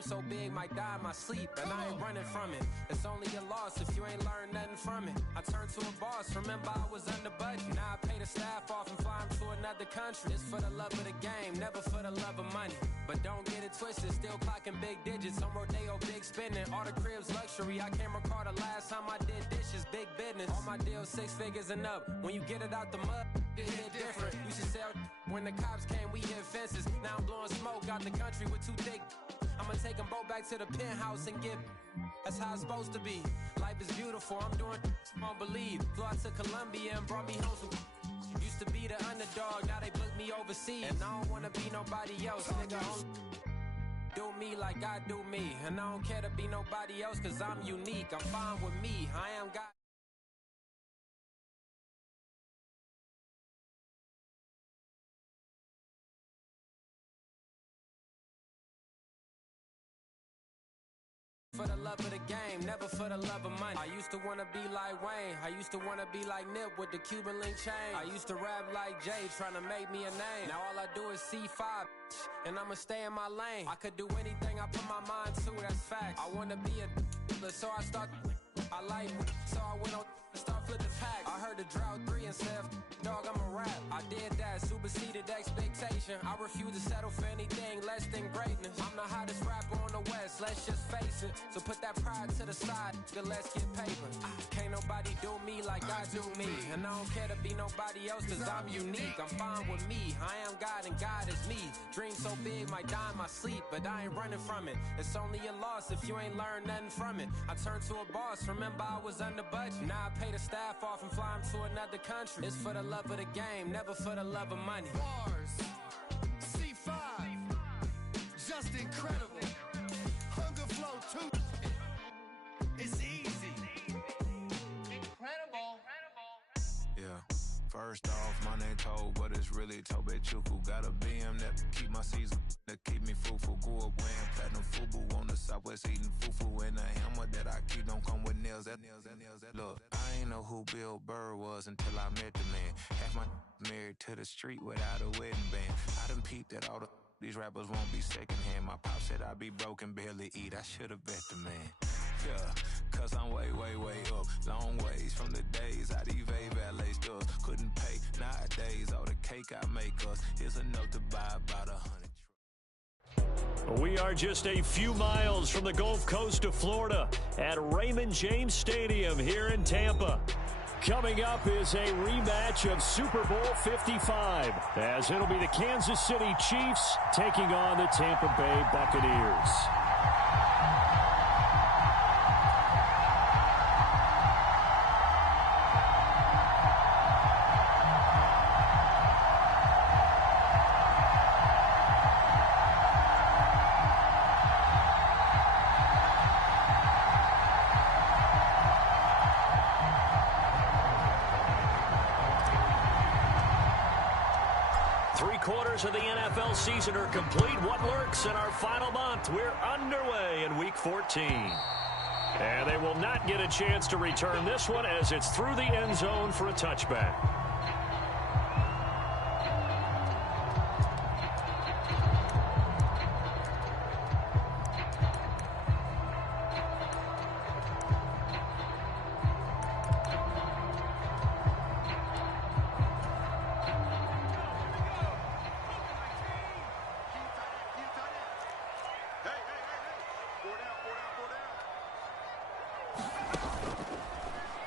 Dream so big, might die in my sleep, and I ain't running from it. It's only a loss if you ain't learned nothing from it. I turned to a boss, remember I was under budget. Now I pay the staff off and fly them to another country. It's for the love of the game, never for the love of money. But don't get it twisted, still clocking big digits. On Rodeo, big spending, all the cribs luxury. I can't recall the last time I did dishes, big business. All my deals 6 figures and up. When you get it out the mud, it hit different. Used to sell when the cops came, we hit fences. Now I'm blowing smoke out the country with 2 thick. I'ma take them both back to the penthouse and get. That's how it's supposed to be. Life is beautiful, I'm doing won't believe. Flew out to Colombia and brought me home some. Used to be the underdog, now they book me overseas. And I don't wanna be nobody else, nigga. Do me like I do me. And I don't care to be nobody else, cause I'm unique. I'm fine with me, I am God. For the love of the game, never for the love of money. I used to wanna be like Wayne, I used to wanna be like Nip with the Cuban link chain. I used to rap like Jay, trying to make me a name. Now all I do is C5, and I'ma stay in my lane. I could do anything I put my mind to, that's facts. I wanna be a so I start, I like, so I went on start flipping packs. I heard the drought 3 and said, dog, I'm a rap. I did that, superseded expectation. I refuse to settle for anything less than greatness. I'm the hottest rapper on the West, let's just face it. So put that pride to the side, let's get paper. Can't nobody do me like I do me. And I don't care to be nobody else, cause I'm unique. I'm fine with me, I am God and God is me. Dream so big, might die in my sleep, but I ain't running from it. It's only a loss if you ain't learned nothing from it. I turned to a boss, remember I was under budget. Now I pay the staff off and fly them to another country. It's for the love of the game, never for the love of money. Bars, C5, just incredible. Hunger flow too. It's easy. Incredible. Yeah. First off, my name Toad, but it's really Tobe Chuku. Got a BM that keep my season, that keep me fruitful. Grew up wearing platinum FUBU on the Southwest eating fufu. And the hammer that I keep don't come with nails. Look, I ain't know who Bill Burr was until I met the man. Half my married to the street without a wedding band. I done peeped that all these rappers won't be secondhand. My pop said I'd be broke and barely eat. I should've bet the man. Yeah, cause I'm way up. Long ways from the days I evade valet stores. Couldn't pay nowadays. All the cake I make us is enough to buy about 100. We are just a few miles from the Gulf Coast of Florida at Raymond James Stadium here in Tampa. Coming up is a rematch of Super Bowl 55, as it'll be the Kansas City Chiefs taking on the Tampa Bay Buccaneers. Three-quarters of the NFL season are complete. What lurks in our final month? We're underway in Week 14. And they will not get a chance to return this one as it's through the end zone for a touchback.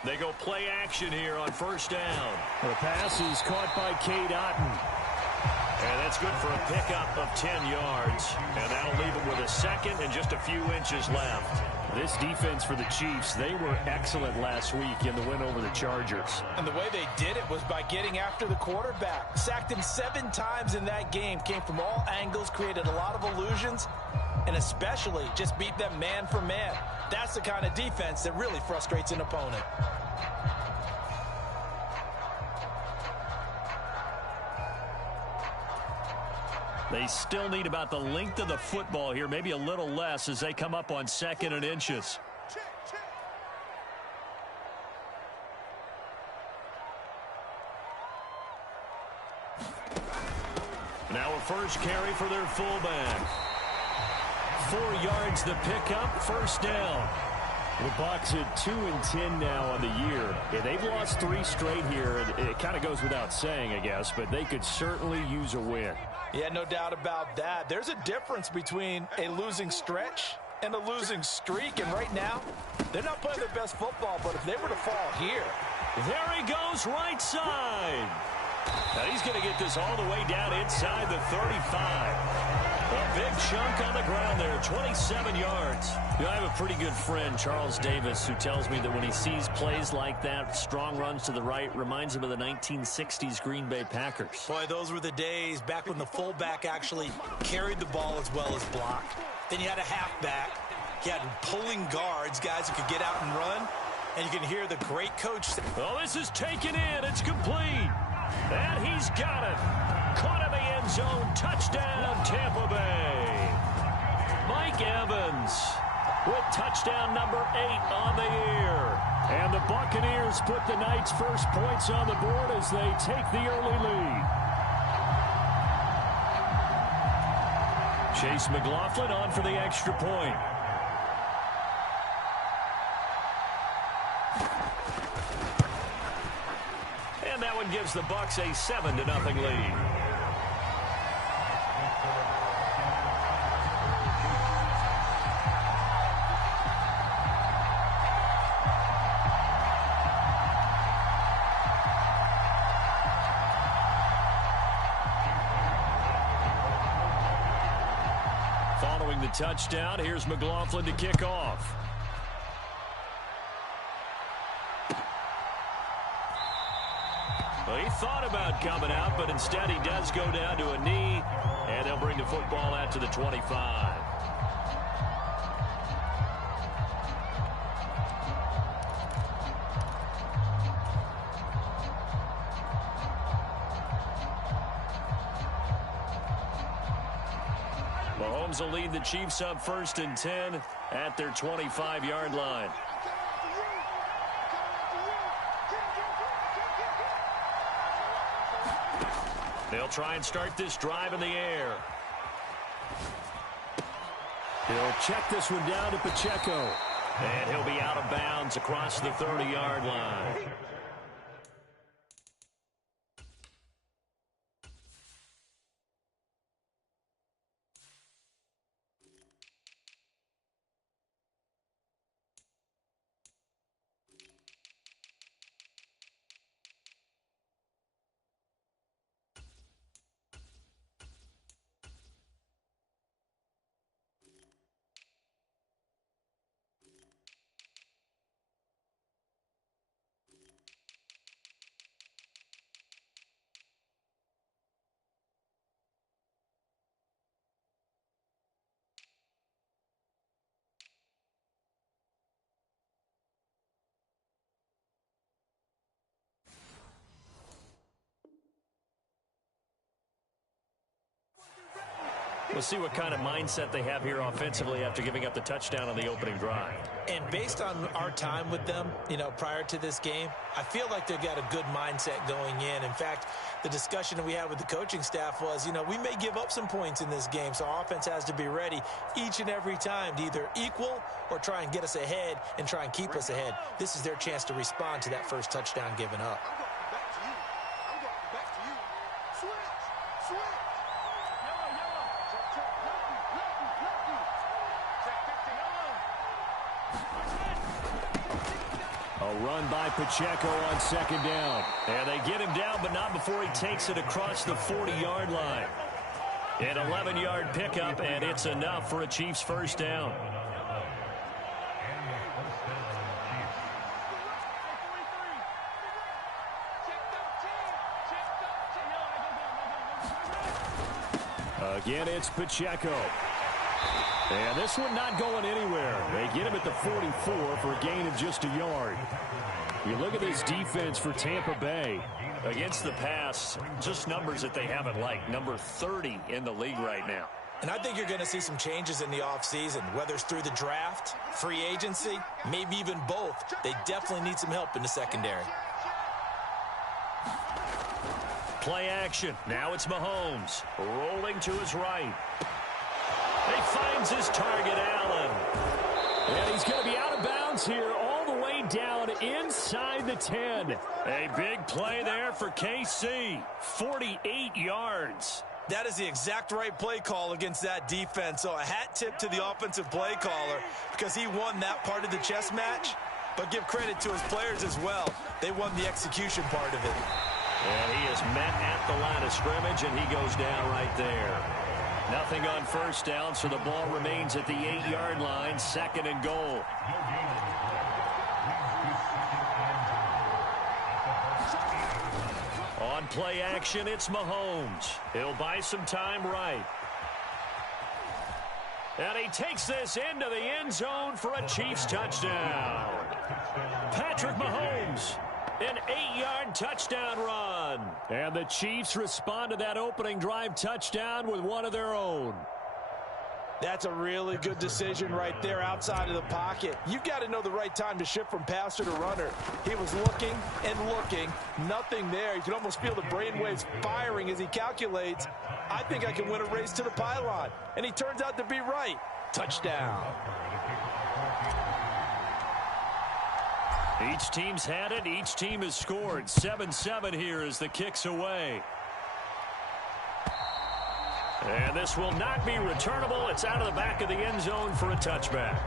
They go play action here on first down. The pass is caught by Cade Otton. And that's good for a pickup of 10 yards. And that'll leave it with a second and just a few inches left. This defense for the Chiefs, they were excellent last week in the win over the Chargers. And the way they did it was by getting after the quarterback. Sacked him 7 times in that game. Came from all angles, created a lot of illusions, and especially just beat them man for man. That's the kind of defense that really frustrates an opponent. They still need about the length of the football here, maybe a little less as they come up on 2nd and inches. Now a first carry for their fullback. 34 yards the pickup, first down. The Bucs at 2-10 now on the year. Yeah, they've lost 3 straight here, and it kind of goes without saying, I guess, but they could certainly use a win. Yeah, no doubt about that. There's a difference between a losing stretch and a losing streak, and right now, they're not playing their best football, but if they were to fall here. There he goes, right side. Now he's going to get this all the way down inside the 35. A big chunk on the ground there, 27 yards. You know, I have a pretty good friend, Charles Davis, who tells me that when he sees plays like that, strong runs to the right, reminds him of the 1960s Green Bay Packers. Boy, those were the days back when the fullback actually carried the ball as well as blocked. Then you had a halfback. You had pulling guards, guys who could get out and run. And you can hear the great coach. Oh, this is taken in. It's complete. And he's got it. Caught in the end zone. Touchdown, Tampa Bay. Mike Evans with touchdown number 8 on the year. And the Buccaneers put the Knights' first points on the board as they take the early lead. Chase McLaughlin on for the extra point. And that one gives the Bucs a 7-0 lead. Following the touchdown, here's McLaughlin to kick off. Well, he thought about coming out, but instead he does go down to a knee, and they'll bring the football out to the 25. Mahomes will lead the Chiefs up 1st and 10 at their 25-yard line. They'll try and start this drive in the air. He'll check this one down to Pacheco. And he'll be out of bounds across the 30-yard line. We'll see what kind of mindset they have here offensively after giving up the touchdown on the opening drive. And based on our time with them, you know, prior to this game, I feel like they've got a good mindset going in. In fact, the discussion that we had with the coaching staff was, you know, we may give up some points in this game, so our offense has to be ready each and every time to either equal or try and get us ahead and try and keep us ahead. This is their chance to respond to that first touchdown given up. A run by Pacheco on 2nd down. And they get him down, but not before he takes it across the 40-yard line. An 11-yard pickup, and it's enough for a Chiefs first down. Again, it's Pacheco. And this one not going anywhere. They get him at the 44 for a gain of just a yard. You look at this defense for Tampa Bay. Against the pass, just numbers that they haven't liked. Number 30 in the league right now. And I think you're going to see some changes in the offseason, whether it's through the draft, free agency, maybe even both. They definitely need some help in the secondary. Play action. Now it's Mahomes rolling to his right. He finds his target, Allen. And he's going to be out of bounds here all the way down inside the 10. A big play there for KC. 48 yards. That is the exact right play call against that defense. So a hat tip to the offensive play caller because he won that part of the chess match. But give credit to his players as well. They won the execution part of it. And he is met at the line of scrimmage, and he goes down right there. Nothing on first down, so the ball remains at the 8-yard line, 2nd and goal. On play action, it's Mahomes. He'll buy some time right. And he takes this into the end zone for a Chiefs touchdown. Patrick Mahomes, an 8-yard touchdown run. And the Chiefs respond to that opening drive touchdown with one of their own. That's a really good decision right there outside of the pocket. You've got to know the right time to shift from passer to runner. He was looking and looking. Nothing there. You can almost feel the brainwaves firing as he calculates, I think I can win a race to the pylon. And he turns out to be right. Touchdown. Each team's had it. Each team has scored. 7-7 here as the kick's away. And this will not be returnable. It's out of the back of the end zone for a touchback.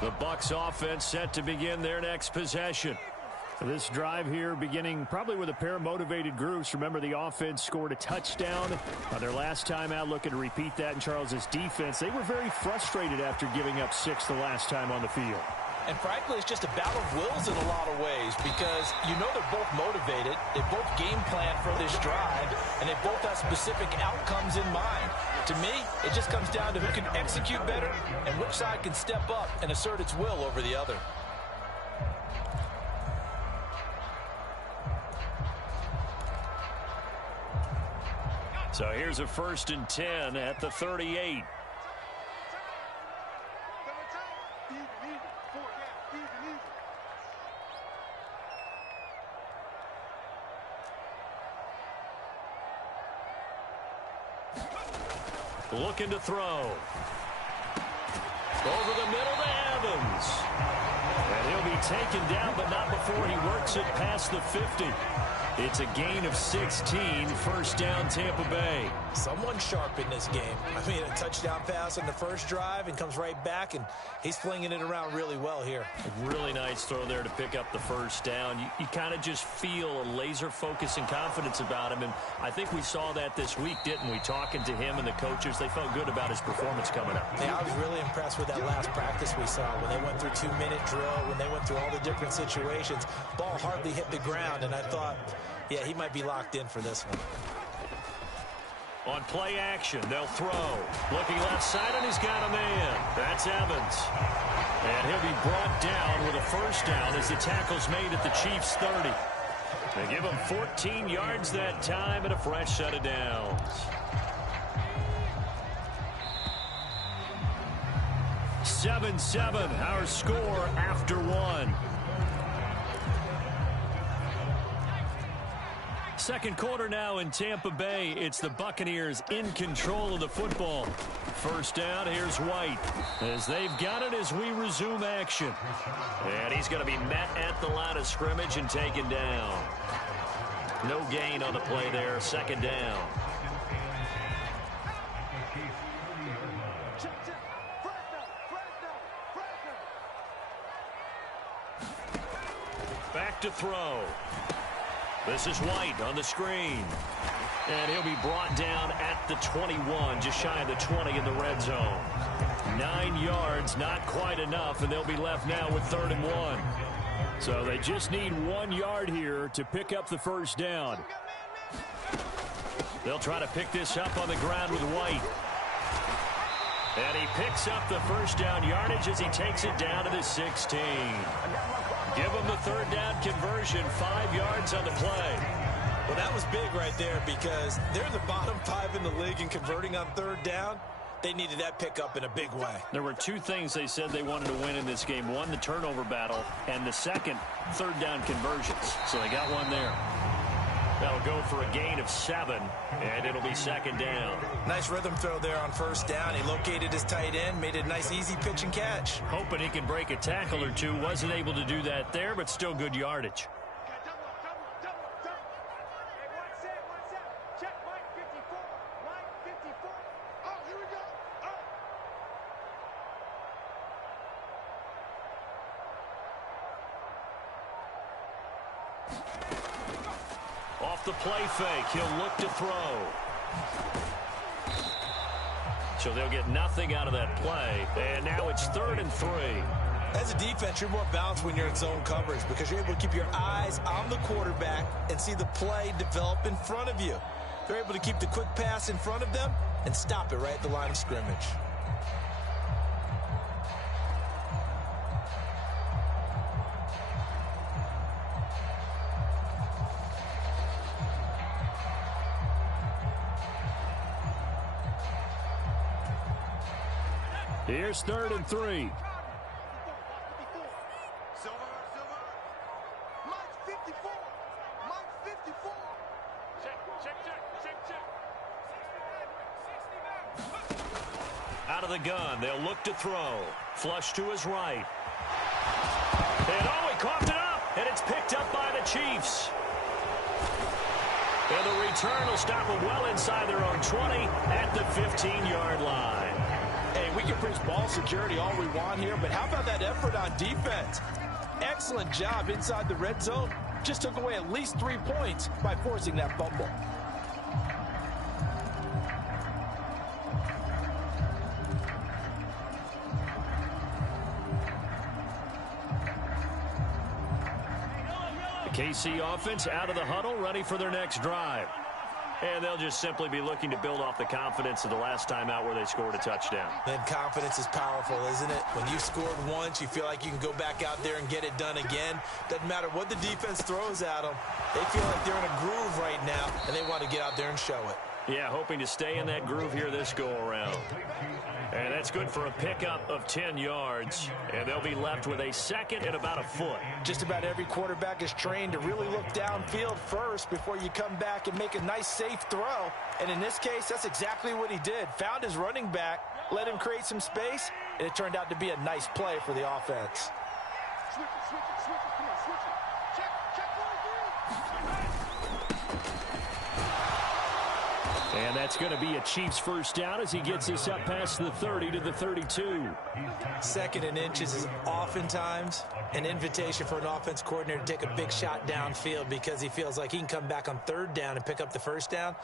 The Bucs offense set to begin their next possession. This drive here beginning probably with a pair of motivated groups. Remember, the offense scored a touchdown on their last time out, looking to repeat that in Charles's defense. They were very frustrated after giving up 6 the last time on the field. And frankly, it's just a battle of wills in a lot of ways because you know they're both motivated. They both game plan for this drive, and they both have specific outcomes in mind. To me, it just comes down to who can execute better and which side can step up and assert its will over the other. So here's a 1st and 10 at the 38. Looking to throw. Over the middle to Evans. And he'll be taken down, but not before he works it past the 50. It's a gain of 16, 1st down Tampa Bay. Someone sharp in this game. I mean, a touchdown pass on the first drive and comes right back, and he's flinging it around really well here. A really nice throw there to pick up the 1st down. You kind of just feel a laser focus and confidence about him, and I think we saw that this week, didn't we? Talking to him and the coaches, they felt good about his performance coming up. Yeah, I was really impressed with that last practice we saw when they went through 2-minute drill, when they went through all the different situations. Ball hardly hit the ground, and I thought, yeah, he might be locked in for this one. On play action, they'll throw. Looking left side, and he's got a man. That's Evans. And he'll be brought down with a 1st down as the tackle's made at the Chiefs' 30. They give him 14 yards that time and a fresh set of downs. "7-7", our score after 1. Second quarter now in Tampa Bay. It's the Buccaneers in control of the football. 1st down, here's White. As they've got it as we resume action. And he's going to be met at the line of scrimmage and taken down. No gain on the play there, 2nd down. Back to throw. This is White on the screen. And he'll be brought down at the 21, just shy of the 20 in the red zone. 9 yards, not quite enough, and they'll be left now with 3rd and 1. So they just need 1 yard here to pick up the 1st down. They'll try to pick this up on the ground with White. And he picks up the first down yardage as he takes it down to the 16. Give him the third down conversion, 5 yards on the play. Well, that was big right there because they're the bottom 5 in the league in converting on third down. They needed that pickup in a big way. There were 2 things they said they wanted to win in this game. One, the turnover battle, and the second, third down conversions. So they got one there. That'll go for a gain of 7, and it'll be second down. Nice rhythm throw there on first down. He located his tight end, made a nice easy pitch and catch. Hoping he can break a tackle or 2. Wasn't able to do that there, but still good yardage. Off the play fake, he'll look to throw. So they'll get nothing out of that play. And now it's 3rd and 3. As a defense, you're more balanced when you're in zone coverage because you're able to keep your eyes on the quarterback and see the play develop in front of you. They're able to keep the quick pass in front of them and stop it right at the line of scrimmage. Here's 3rd and 3. Out of the gun, they'll look to throw. Flush to his right. And he coughed it up, and it's picked up by the Chiefs. And the return will stop them well inside their own 20 at the 15-yard line. Hey, we can preach ball security all we want here, but how about that effort on defense? Excellent job inside the red zone. Just took away at least 3 points by forcing that fumble. The KC offense out of the huddle, ready for their next drive. And they'll just simply be looking to build off the confidence of the last time out where they scored a touchdown. And confidence is powerful, isn't it? When you've scored once, you feel like you can go back out there and get it done again. Doesn't matter what the defense throws at them. They feel like they're in a groove right now, and they want to get out there and show it. Yeah, hoping to stay in that groove here this go-around. And that's good for a pickup of 10 yards. And they'll be left with a 2nd and about a foot. Just about every quarterback is trained to really look downfield first before you come back and make a nice, safe throw. And in this case, that's exactly what he did. Found his running back, let him create some space, and it turned out to be a nice play for the offense. Switch it, switch it, switch it. Come on, switch it. Check 1, 3. And that's going to be a Chiefs first down as he gets this up past the 30 to the 32. 2nd and inches is oftentimes an invitation for an offense coordinator to take a big shot downfield because he feels like he can come back on 3rd down and pick up the first down.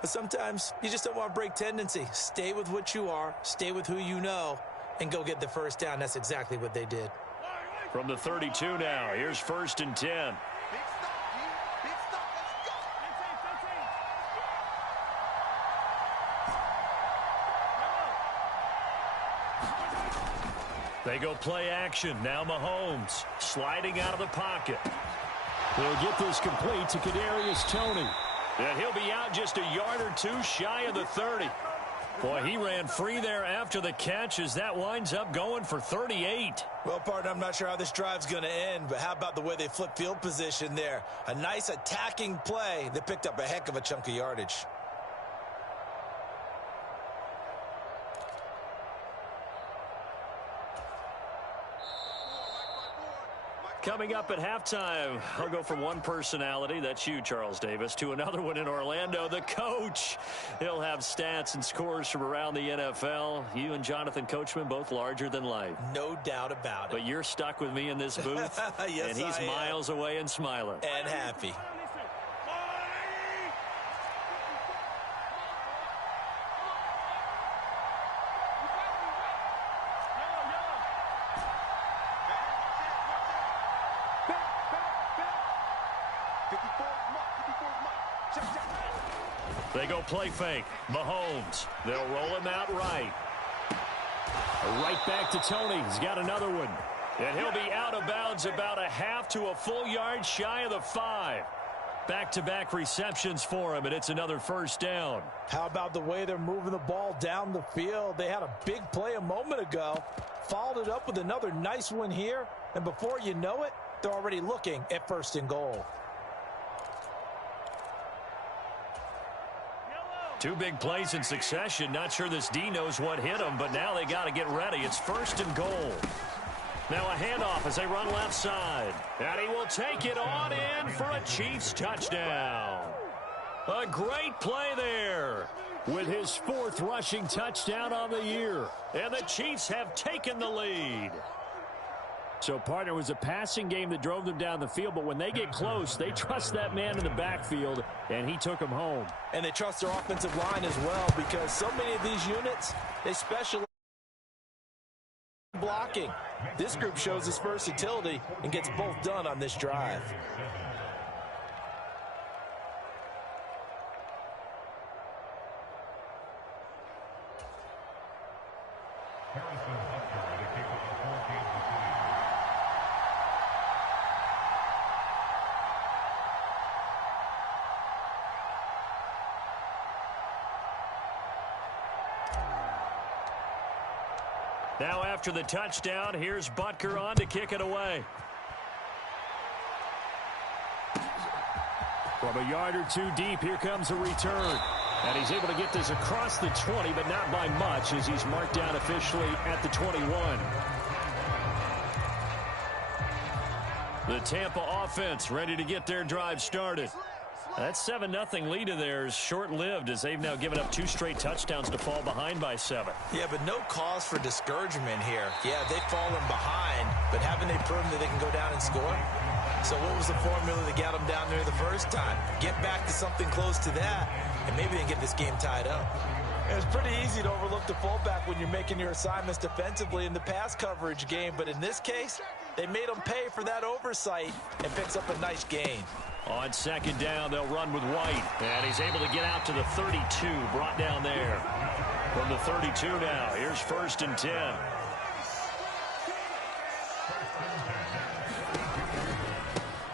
But sometimes you just don't want to break tendency. Stay with what you are, stay with who you know, and go get the first down. That's exactly what they did. From the 32 now, here's 1st and 10. They go play action. Now Mahomes sliding out of the pocket. They'll get this complete to Kadarius Toney. And he'll be out just a yard or 2 shy of the 30. Boy, he ran free there after the catch as that winds up going for 38. Well, partner, I'm not sure how this drive's going to end, but how about the way they flip field position there? A nice attacking play that picked up a heck of a chunk of yardage. Coming up at halftime, I'll go from one personality, that's you, Charles Davis, to another one in Orlando, the coach. He'll have stats and scores from around the NFL. You and Jonathan Coachman, both larger than life. No doubt about it. But you're stuck with me in this booth, yes, and he's miles away and smiling. And happy. They go play fake. Mahomes. They'll roll him out right. Right back to Tony. He's got another one. And he'll be out of bounds about a half to a full yard shy of the 5. Back-to-back receptions for him, and it's another first down. How about the way they're moving the ball down the field? They had a big play a moment ago, followed it up with another nice one here, and before you know it, they're already looking at 1st and goal. Two big plays in succession. Not sure this D knows what hit him, but now they got to get ready. It's 1st and goal. Now a handoff as they run left side. And he will take it on in for a Chiefs touchdown. A great play there. With his 4th rushing touchdown on the year. And the Chiefs have taken the lead. So, partner, it was a passing game that drove them down the field, but when they get close, they trust that man in the backfield, and he took him home. And they trust their offensive line as well, because so many of these units, they specialize in blocking. This group shows its versatility and gets both done on this drive. Now after the touchdown, here's Butker on to kick it away. From a yard or two deep, here comes a return. And he's able to get this across the 20, but not by much, as he's marked down officially at the 21. The Tampa offense ready to get their drive started. That 7-0 lead of theirs short-lived, as they've now given up 2 straight touchdowns to fall behind by 7. Yeah, but no cause for discouragement here. Yeah, they've fallen behind, but haven't they proven that they can go down and score? So what was the formula that got them down there the first time? Get back to something close to that, and maybe they can get this game tied up. It's pretty easy to overlook the fullback when you're making your assignments defensively in the pass coverage game, but in this case, they made them pay for that oversight and picks up a nice gain. On 2nd down, they'll run with White. And he's able to get out to the 32, brought down there. From the 32 now, here's 1st and 10.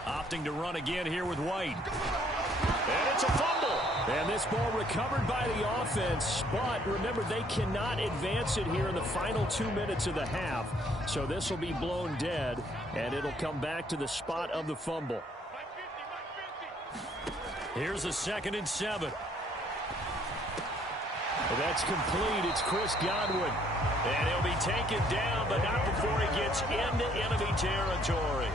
Opting to run again here with White. And it's a fumble. And this ball recovered by the offense, but remember, they cannot advance it here in the final 2 minutes of the half. So this will be blown dead, and it'll come back to the spot of the fumble. Here's a 2nd and 7. Well, that's complete. It's Chris Godwin. And he'll be taken down, but not before he gets into enemy territory.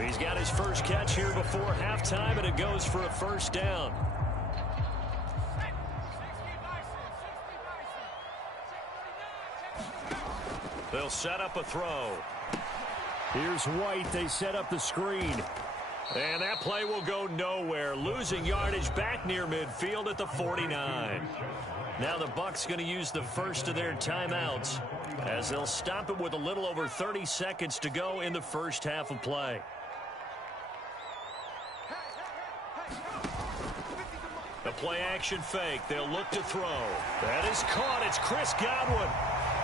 He's got his first catch here before halftime, and it goes for a 1st down. They'll set up a throw. Here's White. They set up the screen. And that play will go nowhere. Losing yardage back near midfield at the 49. Now the Bucs going to use the first of their timeouts, as they'll stop it with a little over 30 seconds to go in the first half of play. The play action fake. They'll look to throw. That is caught. It's Chris Godwin.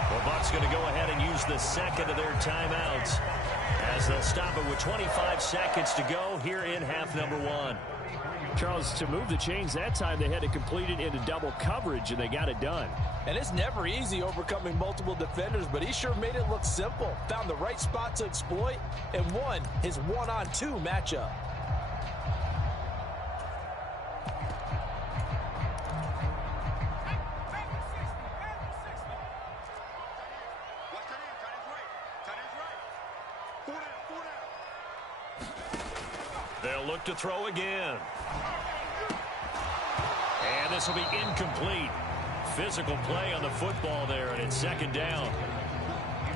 The Bucs going to go ahead and use the second of their timeouts, as they'll stop it with 25 seconds to go here in half number 1. Charles, to move the chains that time, they had to complete it into double coverage, and they got it done. And it's never easy overcoming multiple defenders, but he sure made it look simple. Found the right spot to exploit and won his 1-on-2 matchup. They'll look to throw again. And this will be incomplete. Physical play on the football there, and it's 2nd down.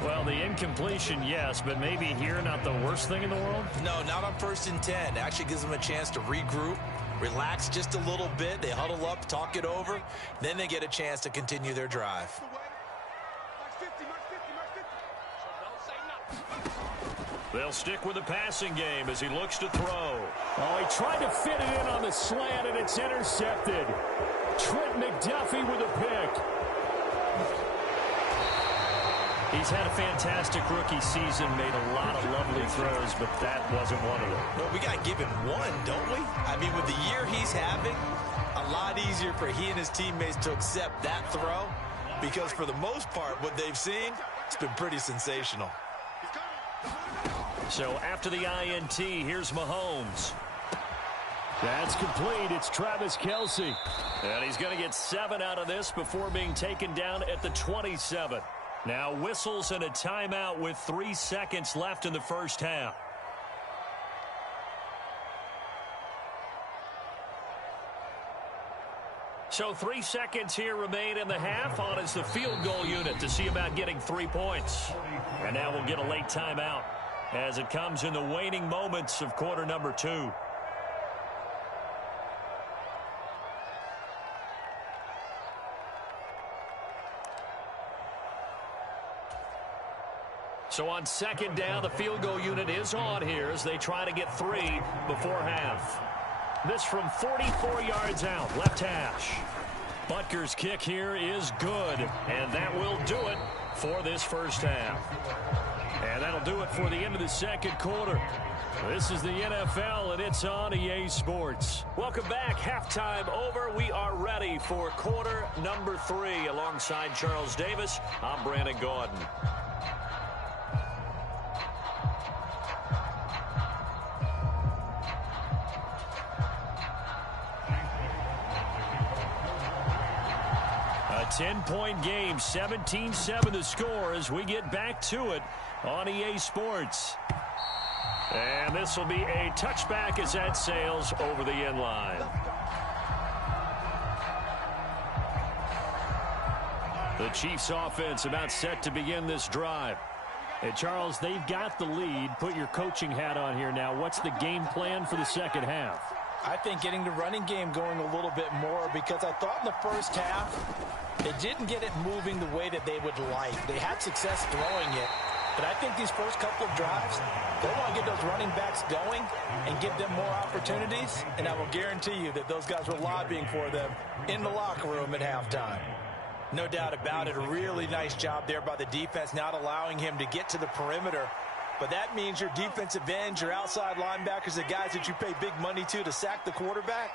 Well, the incompletion, yes, but maybe here not the worst thing in the world? No, not on 1st and 10. It actually gives them a chance to regroup, relax just a little bit. They huddle up, talk it over. Then they get a chance to continue their drive. They'll stick with the passing game as he looks to throw. Oh, he tried to fit it in on the slant, and it's intercepted. Trent McDuffie with a pick. He's had a fantastic rookie season, made a lot of lovely throws, but that wasn't one of them. Well, we got to give him one, don't we? I mean, with the year he's having, a lot easier for he and his teammates to accept that throw, because for the most part, what they've seen, it's been pretty sensational. So after the INT, here's Mahomes. That's complete. It's Travis Kelce. And he's going to get 7 out of this before being taken down at the 27. Now whistles and a timeout with 3 seconds left in the first half. So 3 seconds here remain in the half. On is the field goal unit to see about getting 3 points. And now we'll get a late timeout as it comes in the waning moments of quarter number 2. So on second down, the field goal unit is on here as they try to get 3 before half. This from 44 yards out, left hash. Butker's kick here is good, and that will do it for this first half. And that'll do it for the end of the second quarter. This is the NFL, and it's on EA Sports. Welcome back. Halftime over. We are ready for quarter number 3. Alongside Charles Davis, I'm Brandon Gaudin. A 10-point game, 17-7 the score as we get back to it on EA Sports. And this will be a touchback as that sails over the end line. The Chiefs offense about set to begin this drive. Hey, Charles, they've got the lead. Put your coaching hat on here now. What's the game plan for the second half? I think getting the running game going a little bit more, because I thought in the first half they didn't get it moving the way that they would like. They had success throwing it, but I think these first couple of drives, they want to get those running backs going and give them more opportunities, and I will guarantee you that those guys were lobbying for them in the locker room at halftime. No doubt about it. A really nice job there by the defense, not allowing him to get to the perimeter. But that means your defensive ends, your outside linebackers, the guys that you pay big money to sack the quarterback,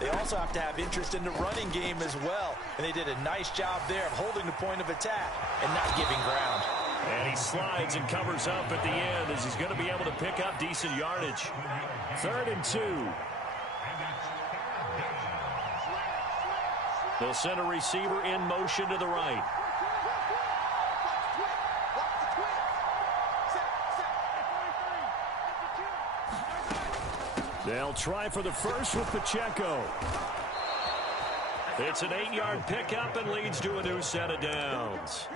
they also have to have interest in the running game as well. And they did a nice job there of holding the point of attack and not giving ground. And he slides and covers up at the end as he's going to be able to pick up decent yardage. 3rd and 2. They'll send a receiver in motion to the right. They'll try for the first with Pacheco. It's an 8-yard pickup and leads to a new set of downs.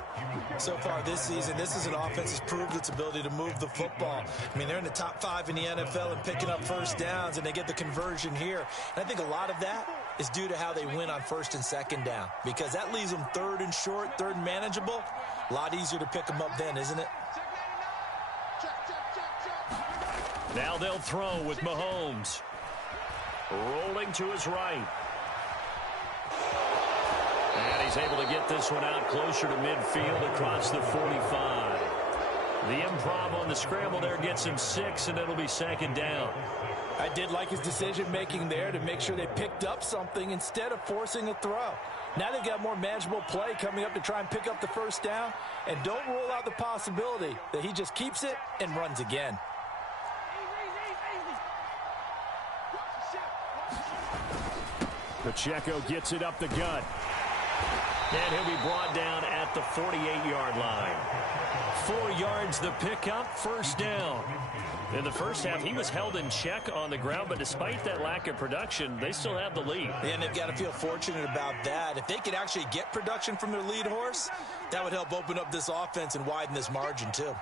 So far this season, this is an offense that's proved its ability to move the football. I mean, they're in the top 5 in the NFL and picking up first downs, and they get the conversion here. And I think a lot of that is due to how they win on 1st and 2nd down, because that leaves them 3rd and short, 3rd and manageable. A lot easier to pick them up then, isn't it? Now they'll throw with Mahomes. Rolling to his right. And he's able to get this one out closer to midfield across the 45. The improv on the scramble there gets him 6, and it'll be 2nd down. I did like his decision-making there to make sure they picked up something instead of forcing a throw. Now they've got more manageable play coming up to try and pick up the first down, and don't rule out the possibility that he just keeps it and runs again. Pacheco gets it up the gut. And he'll be brought down at the 48-yard line. 4 yards the pickup, first down. In the first half, he was held in check on the ground, but despite that lack of production, they still have the lead. And they've got to feel fortunate about that. If they could actually get production from their lead horse, that would help open up this offense and widen this margin too.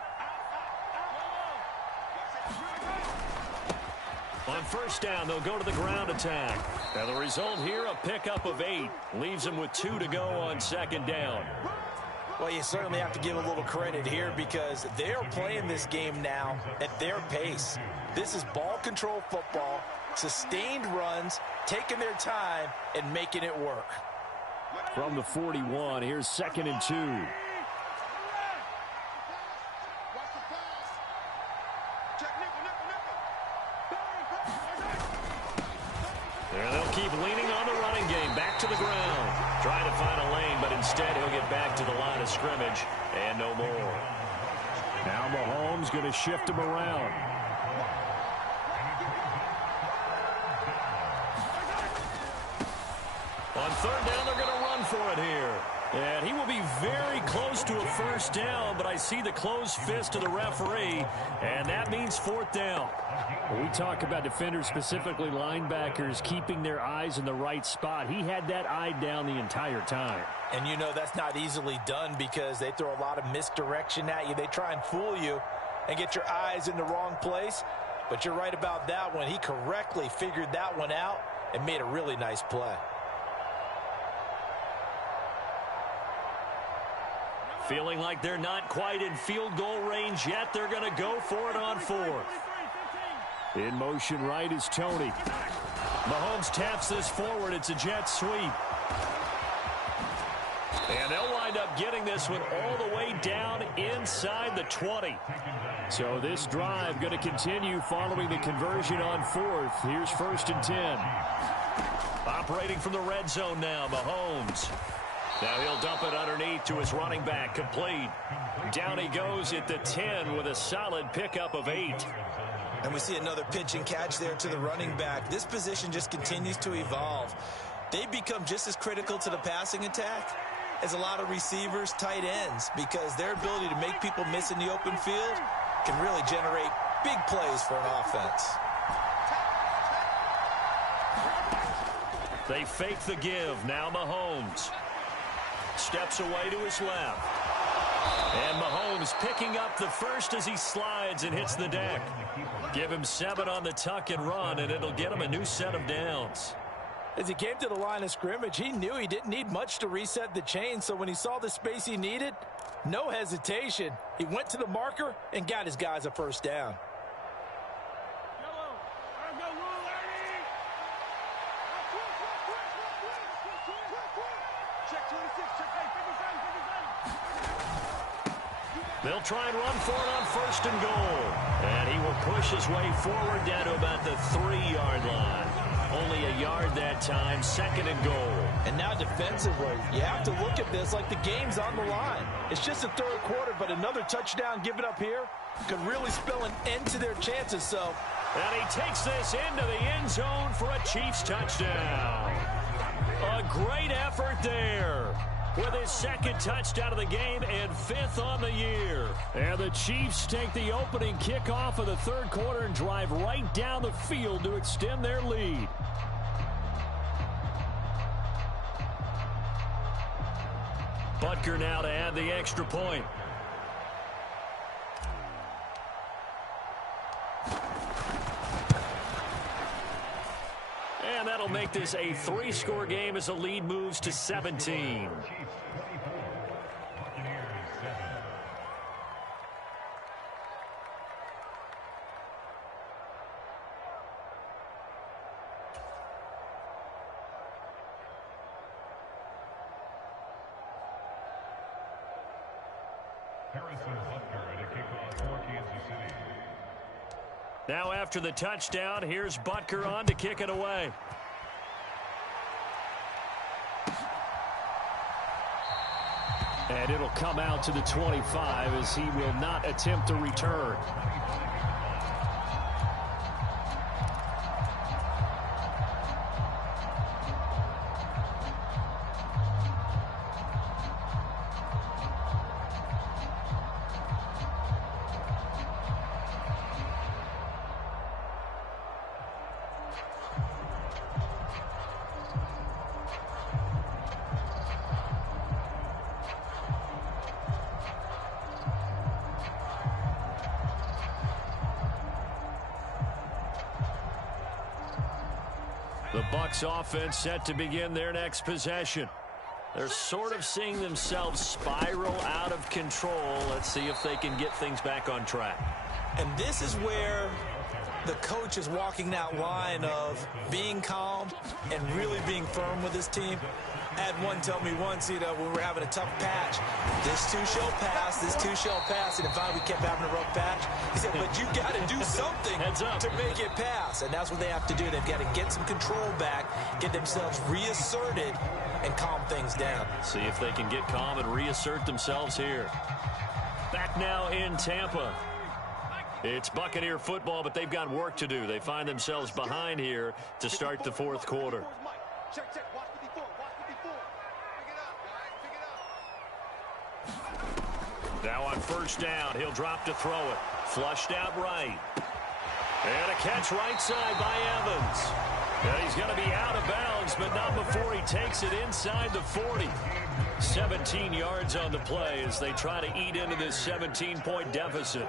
On first down, they'll go to the ground attack. Now the result here, a pickup of 8. Leaves them with 2 to go on 2nd down. Well, you certainly have to give a little credit here because they're playing this game now at their pace. This is ball control football, sustained runs, taking their time, and making it work. From the 41, here's 2nd and 2. And they'll keep leaning on the running game. Back to the ground. Trying to find a lane, but instead he'll get back to the line of scrimmage and no more. Now Mahomes going to shift him around. On third down, they're going to run for it here. And he will be very close to a first down, but I see the closed fist of the referee, and that means fourth down. When we talk about defenders, specifically linebackers, keeping their eyes in the right spot, he had that eye down the entire time. And you know that's not easily done because they throw a lot of misdirection at you. They try and fool you and get your eyes in the wrong place. But you're right about that one. He correctly figured that one out and made a really nice play. Feeling like they're not quite in field goal range yet. They're going to go for it on fourth. In motion right is Tony. Mahomes taps this forward. It's a jet sweep. And they'll wind up getting this one all the way down inside the 20. So this drive going to continue following the conversion on fourth. Here's 1st and 10. Operating from the red zone now, Mahomes. Now he'll dump it underneath to his running back, complete. Down he goes at the 10 with a solid pickup of 8. And we see another pitch and catch there to the running back. This position just continues to evolve. They become just as critical to the passing attack as a lot of receivers, tight ends, because their ability to make people miss in the open field can really generate big plays for an offense. They fake the give. Now Mahomes steps away to his left. And Mahomes picking up the first as he slides and hits the deck. Give him 7 on the tuck and run, and it'll get him a new set of downs. As he came to the line of scrimmage, he knew he didn't need much to reset the chain, so when he saw the space he needed, no hesitation. He went to the marker and got his guys a first down. They'll try and run for it on 1st and goal. And he will push his way forward down to about the 3-yard line. Only a yard that time, 2nd and goal. And now defensively, you have to look at this like the game's on the line. It's just the 3rd quarter, but another touchdown given up here could really spell an end to their chances. So, and he takes this into the end zone for a Chiefs touchdown. A great effort there, with his 2nd touchdown of the game and 5th on the year. And the Chiefs take the opening kickoff of the 3rd quarter and drive right down the field to extend their lead. Butker now to add the extra point. And that'll make this a 3-score game as the lead moves to 17. Now after the touchdown, here's Butker on to kick it away. And it'll come out to the 25 as he will not attempt to return. The Bucs offense set to begin their next possession. They're sort of seeing themselves spiral out of control. Let's see if they can get things back on track. And this is where the coach is walking that line of being calm and really being firm with his team. I had one tell me once, when we were having a tough patch, this too shall pass, and finally we kept having a rough patch. He said, but you got to do something to make it pass, and that's what they have to do. They've got to get some control back, get themselves reasserted, and calm things down. See if they can get calm and reassert themselves here. Back now in Tampa. It's Buccaneer football, but they've got work to do. They find themselves behind here to start the fourth quarter. Check. Watch the before. Pick it up. Now on first down, he'll drop to throw it. Flushed out right. And a catch right side by Evans. And he's going to be out of bounds, but not before he takes it inside the 40. 17 yards on the play as they try to eat into this 17-point deficit.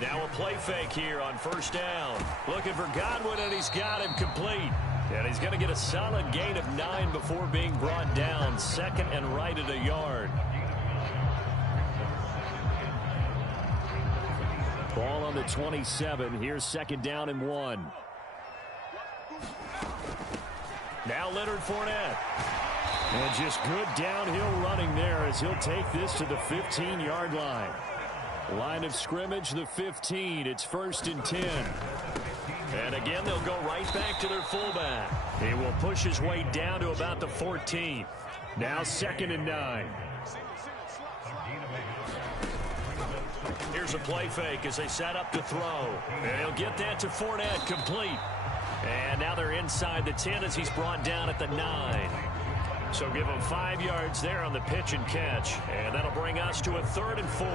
Now a play fake here on first down. Looking for Godwin, and he's got him complete. And he's going to get a solid gain of 9 before being brought down. Second and right at a yard. Ball on the 27. Here's second down and 1. Now Leonard Fournette. And just good downhill running there as he'll take this to the 15-yard line. Line of scrimmage, the 15. It's first and 10. And again, they'll go right back to their fullback. He will push his way down to about the 14. Now second and 9. Here's a play fake as they set up to throw. And he'll get that to Fournette, complete. And now they're inside the 10 as he's brought down at the 9. So give him 5 yards there on the pitch and catch. And that'll bring us to a 3rd and 4.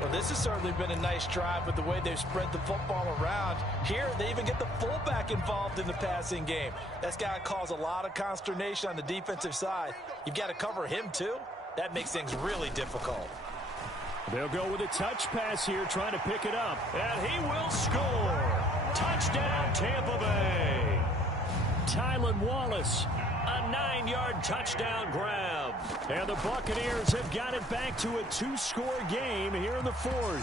Well, this has certainly been a nice drive with the way they've spread the football around. Here, they even get the fullback involved in the passing game. That's got to cause a lot of consternation on the defensive side. You've got to cover him, too. That makes things really difficult. They'll go with a touch pass here, trying to pick it up. And he will score. Touchdown, Tampa Bay. Tylan Wallace. A 9-yard touchdown grab. And the Buccaneers have got it back to a 2-score game here in the 4th.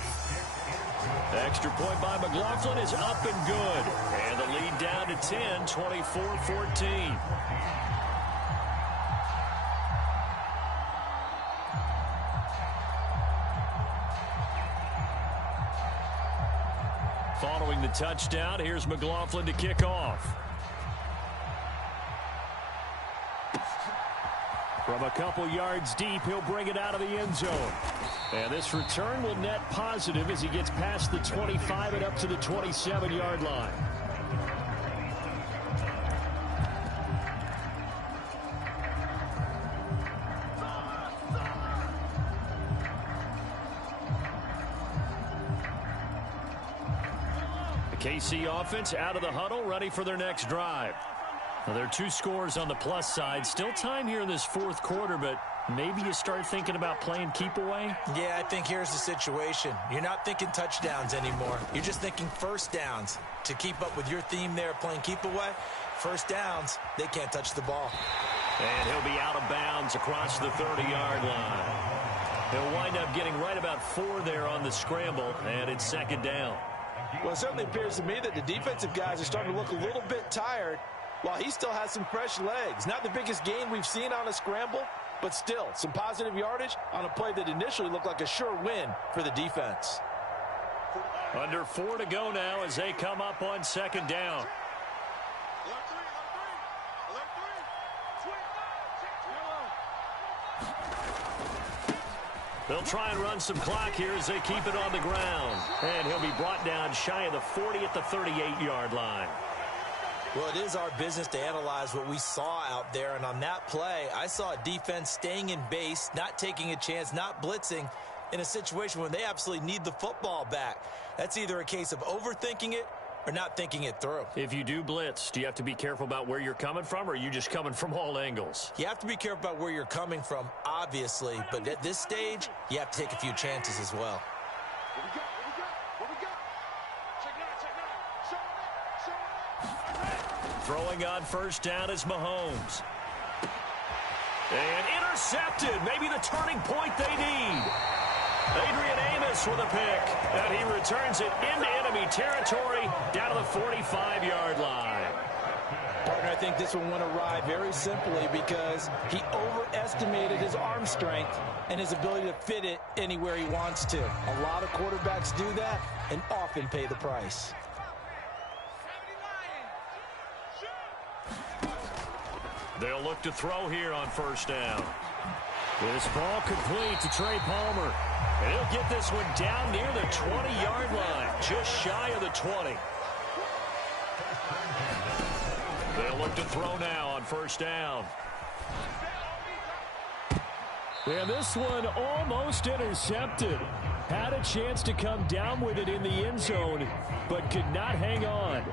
Extra point by McLaughlin is up and good. And the lead down to 10, 24-14. Following the touchdown, here's McLaughlin to kick off. From a couple yards deep, he'll bring it out of the end zone. And this return will net positive as he gets past the 25 and up to the 27-yard line. The KC offense out of the huddle, ready for their next drive. Well, there are 2 scores on the plus side. Still time here in this 4th quarter, but maybe you start thinking about playing keep away? Yeah, I think here's the situation. You're not thinking touchdowns anymore. You're just thinking first downs. To keep up with your theme there, playing keep away, first downs, they can't touch the ball. And he'll be out of bounds across the 30-yard line. He'll wind up getting right about 4 there on the scramble, and it's second down. Well, it certainly appears to me that the defensive guys are starting to look a little bit tired, while he still has some fresh legs. Not the biggest gain we've seen on a scramble, but still some positive yardage on a play that initially looked like a sure win for the defense. Under 4 to go now as they come up on second down. They'll try and run some clock here as they keep it on the ground. And he'll be brought down shy of the 40 at the 38-yard line. Well, it is our business to analyze what we saw out there, and on that play, I saw a defense staying in base, not taking a chance, not blitzing in a situation when they absolutely need the football back. That's either a case of overthinking it or not thinking it through. If you do blitz, do you have to be careful about where you're coming from, or are you just coming from all angles? You have to be careful about where you're coming from, obviously, but at this stage, you have to take a few chances as well. Throwing on first down is Mahomes. And intercepted. Maybe the turning point they need. Adrian Amos with a pick. And he returns it into enemy territory down to the 45-yard line. Partner, I think this one went awry very simply because he overestimated his arm strength and his ability to fit it anywhere he wants to. A lot of quarterbacks do that and often pay the price. They'll look to throw here on first down. This ball complete to Trey Palmer. And he'll get this one down near the 20-yard line, just shy of the 20. They'll look to throw now on first down. And this one almost intercepted. Had a chance to come down with it in the end zone, but could not hang on.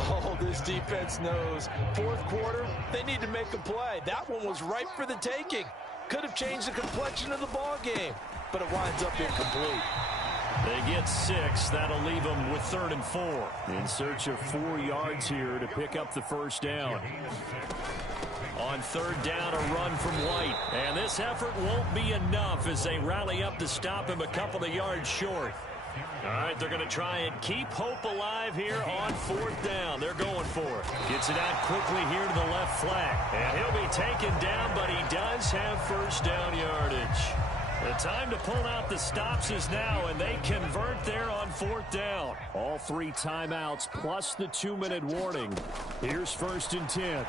Oh, this defense knows. Fourth quarter, they need to make a play. That one was ripe for the taking. Could have changed the complexion of the ball game, but it winds up incomplete. They get 6. That'll leave them with 3rd and 4. In search of 4 yards here to pick up the first down. On 3rd down, a run from White. And this effort won't be enough as they rally up to stop him a couple of yards short. All right, they're going to try and keep hope alive here on 4th down. They're going for it. Gets it out quickly here to the left flank. And he'll be taken down, but he does have first down yardage. The time to pull out the stops is now, and they convert there on 4th down. All 3 timeouts plus the 2-minute warning. Here's 1st and 10.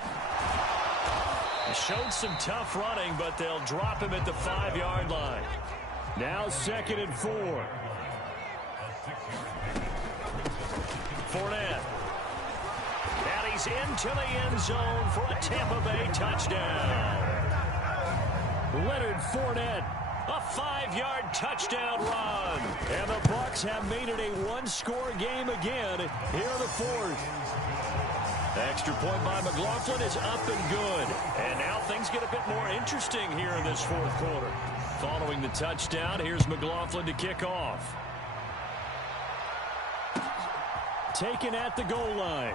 He showed some tough running, but they'll drop him at the 5-yard line. Now 2nd and 4. Fournette. And he's into the end zone for a Tampa Bay touchdown. Leonard Fournette. A 5-yard touchdown run. And the Bucs have made it a 1-score game again here in the 4th. Extra point by McLaughlin is up and good. And now things get a bit more interesting here in this 4th quarter. Following the touchdown, here's McLaughlin to kick off. Taken at the goal line.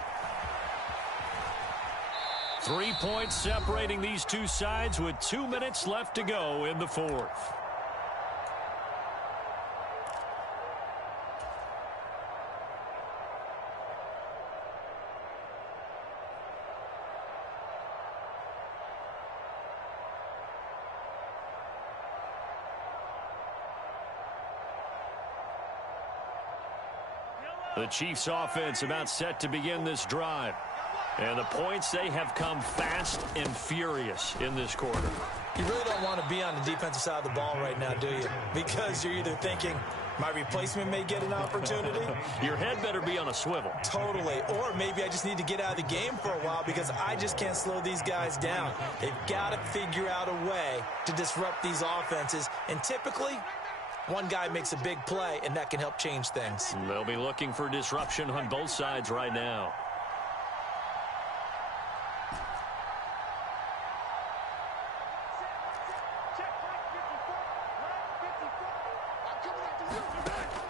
3 points separating these two sides with 2 minutes left to go in the 4th. The Chiefs offense about set to begin this drive. And the points, they have come fast and furious in this quarter. You really don't want to be on the defensive side of the ball right now, do you? Because you're either thinking, my replacement may get an opportunity. Your head better be on a swivel. Totally. Or maybe I just need to get out of the game for a while because I just can't slow these guys down. They've got to figure out a way to disrupt these offenses. And typically, one guy makes a big play, and that can help change things. They'll be looking for disruption on both sides right now.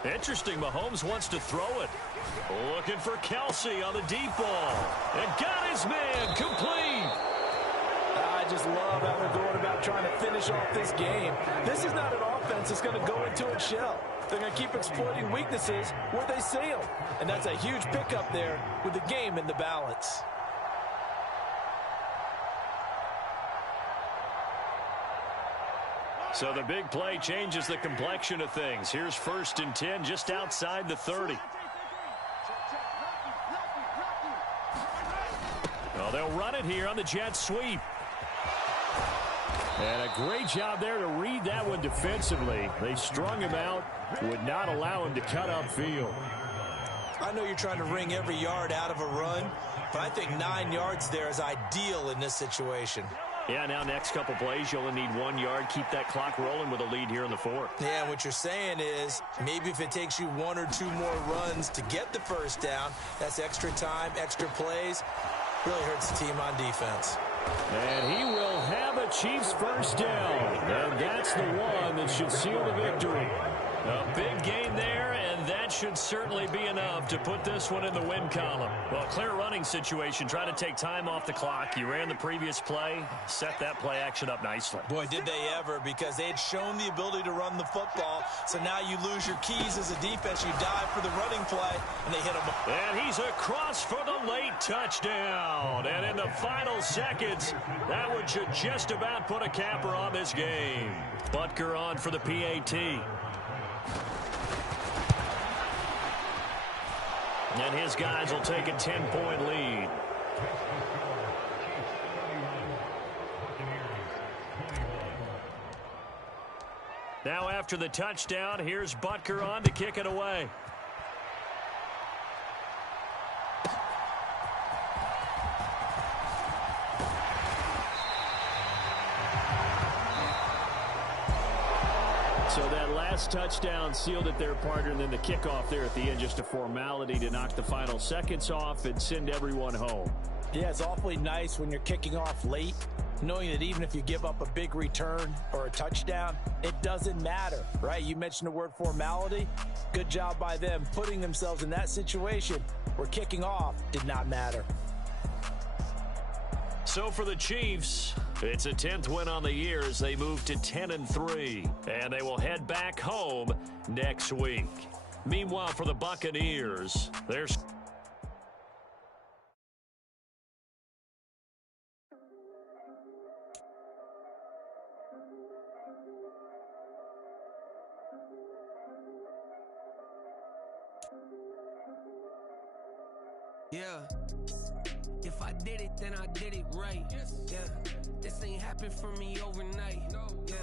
Interesting, Mahomes wants to throw it. Looking for Kelsey on the deep ball. And got his man complete. I just love how they're going about trying to finish off this game. This is not an offense that's going to go into its shell. They're going to keep exploiting weaknesses where they see them. And that's a huge pickup there with the game in the balance. So the big play changes the complexion of things. Here's 1st and 10 just outside the 30. Well, they'll run it here on the jet sweep. And a great job there to read that one defensively. They strung him out, would not allow him to cut upfield. I know you're trying to wring every yard out of a run, but I think 9 yards there is ideal in this situation. Yeah, now next couple plays, you only need 1 yard. Keep that clock rolling with a lead here in the 4th. Yeah, what you're saying is maybe if it takes you 1 or 2 more runs to get the first down, that's extra time, extra plays. Really hurts the team on defense. And he will have a Chiefs first down. And that's the one that should seal the victory. A big gain there, and that should certainly be enough to put this one in the win column. Well, clear running situation. Try to take time off the clock. You ran the previous play, set that play action up nicely. Boy, did they ever, because they had shown the ability to run the football. So now you lose your keys as a defense. You dive for the running play, and they hit him. And he's across for the late touchdown. And in the final seconds, that one should just about put a capper on this game. Butker on for the PAT. And his guys will take a 10-point lead. Now after the touchdown, here's Butker on to kick it away. So that last touchdown sealed it there, partner, and then the kickoff there at the end, just a formality to knock the final seconds off and send everyone home. Yeah, it's awfully nice when you're kicking off late, knowing that even if you give up a big return or a touchdown, it doesn't matter, right? You mentioned the word formality. Good job by them putting themselves in that situation where kicking off did not matter. So for the Chiefs, it's a 10th win on the year as they move to 10-3, and they will head back home next week. Meanwhile, for the Buccaneers, there's yeah. If I did it, then I did it right. Yeah. This ain't happened for me overnight. Yeah.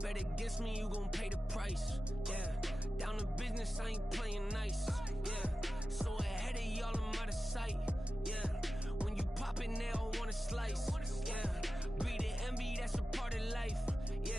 Bet against me, you gon' pay the price. Yeah. Down to business, I ain't playing nice. Yeah. So ahead of y'all, I'm out of sight. Yeah. When you pop it, they don't wanna slice. Yeah. Greed and envy, that's a part of life. Yeah.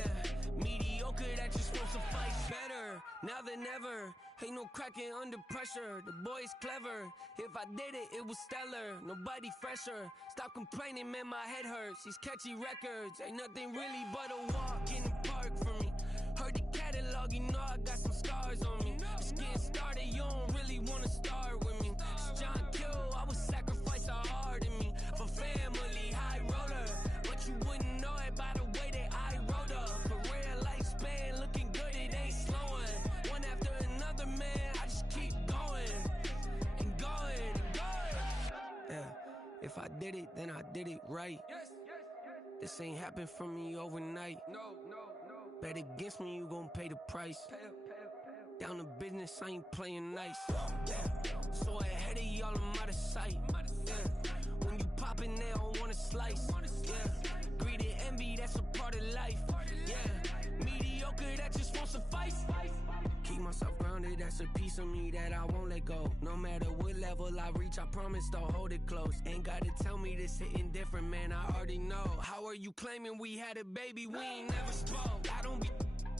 Mediocre, that just won't suffice. Better now than ever. Ain't no cracking under pressure. The boy's clever. If I did it, it was stellar. Nobody fresher. Stop complaining, man, my head hurts. These catchy records ain't nothing really but a walk in the park for me. Heard the catalog, you know I got some scars on me. Just getting started, you don't really wanna start with me. It's John Kill, I would sacrifice a heart in me for family, high roller. But you wouldn't know it by the way that I wrote up. Career lifespan looking good, it ain't slowing. One after another, man, I just keep going and going and going. Yeah, if I did it, then I did it right. This ain't happened for me overnight. No. Bet against me, you gon' pay the price. Down to business, I ain't playing nice. Yeah, so ahead of y'all, I'm out of sight. Yeah, when you poppin', they don't wanna slice. Yeah, greed and envy, that's a part of life. Yeah, mediocre, that just won't suffice. Keep myself grounded, that's a piece of me that I won't let go. No matter what level I reach, I promise to hold it close. Ain't gotta tell me this hitting different, man, I already know. How are you claiming we had a baby, we ain't never spoke? I don't be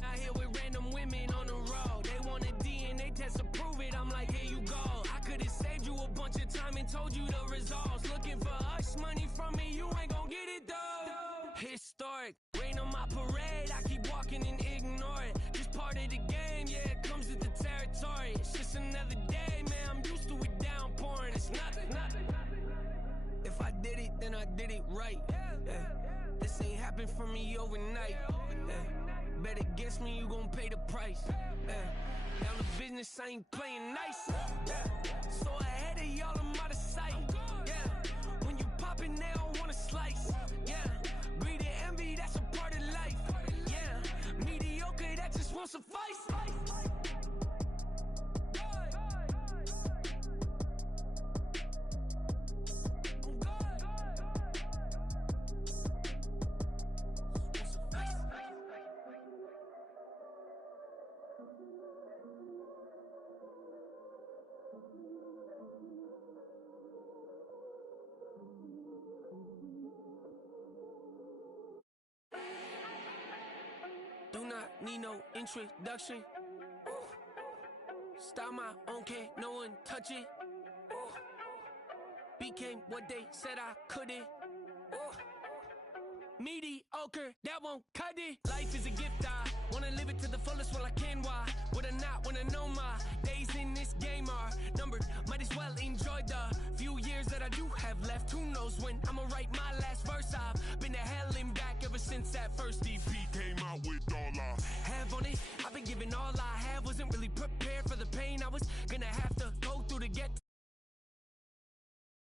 out here with random women on the road. They want a DNA test to prove it, I'm like, here you go. I could've saved you a bunch of time and told you the results. Looking for hush money from me, you ain't gon' get it though. Historic, rain on my parade, I keep walking and ignore it. Just part of the game, yeah, it comes with the territory. It's just another day, man, I'm used to it downpouring. It's nothing. If I did it, then I did it right. Yeah. This ain't happened for me overnight. Yeah. Bet against me, you gon' pay the price. Yeah. Down to business, I ain't playing nice. Yeah. So ahead of y'all, I'm out of sight. Yeah. When you poppin', they don't wanna slice. Yeah. Greed and envy, that's a part of life. Yeah. Mediocre, that just won't suffice. Do not need no introduction. Start my own, can't no one touch it. Became what they said I couldn't. Mediocre, that won't cut it. Life is a gift I Wanna live it to the fullest while I can. Why would I not wanna know my days in this game are numbered? Might as well enjoy the few years that I do have left. Who knows when I'ma write my last verse? I've been to hell and back ever since that first defeat came out with all I have on it. I've been giving all I have. Wasn't really prepared for the pain I was gonna have to go through to get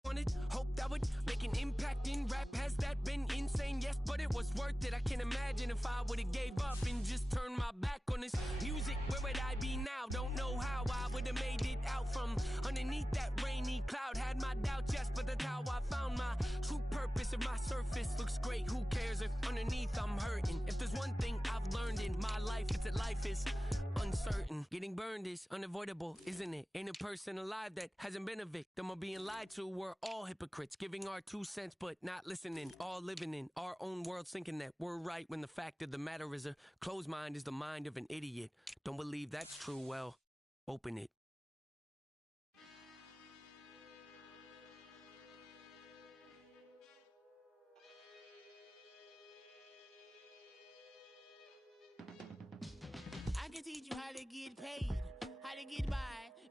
wanted. Hoped I would make an impact in rap. Has that been insane? Yes, but it was worth it. I can't imagine if I would've gave up and just turned my back on this music. Where would I be now? Don't know how I would've made it out from underneath that rainy cloud. Had my doubts, yes, but that's how I found my true purpose. If my surface looks great, who cares if underneath I'm hurting? If there's one thing I've learned in my life, it's that life is uncertain. Getting burned is unavoidable, isn't it? Ain't a person alive that hasn't been a victim of being lied to. We're all hypocrites, giving our 2 cents but not listening. All living in our own world, thinking that we're right when the fact of the matter is a closed mind is the mind of an idiot. Don't believe that's true? Well, open it. I can teach you how to get paid, how to get by,